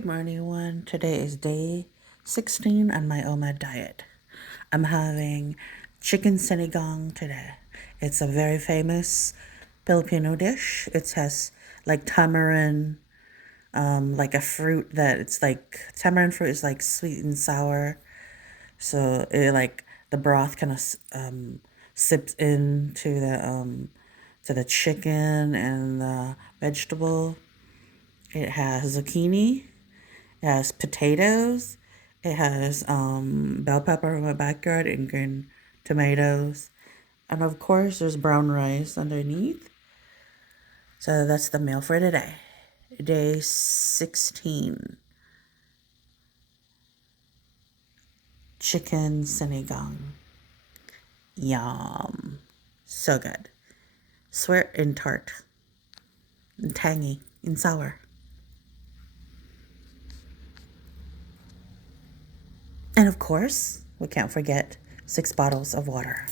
Good morning, everyone. Today is day 16 on my O.M.A.D diet. I'm having chicken sinigang today. It's a very famous Filipino dish. It has like tamarind, like a fruit that it's like tamarind fruit is like sweet and sour. So it like the broth kind of sips into the to the chicken and the vegetable. It has zucchini. It has potatoes. It has bell pepper in my backyard and green tomatoes. And of course, there's brown rice underneath. So that's the meal for today. Day 16. Chicken sinigang. Yum. So good. Sweet and tart. And tangy and sour. And of course, we can't forget 6 bottles of water.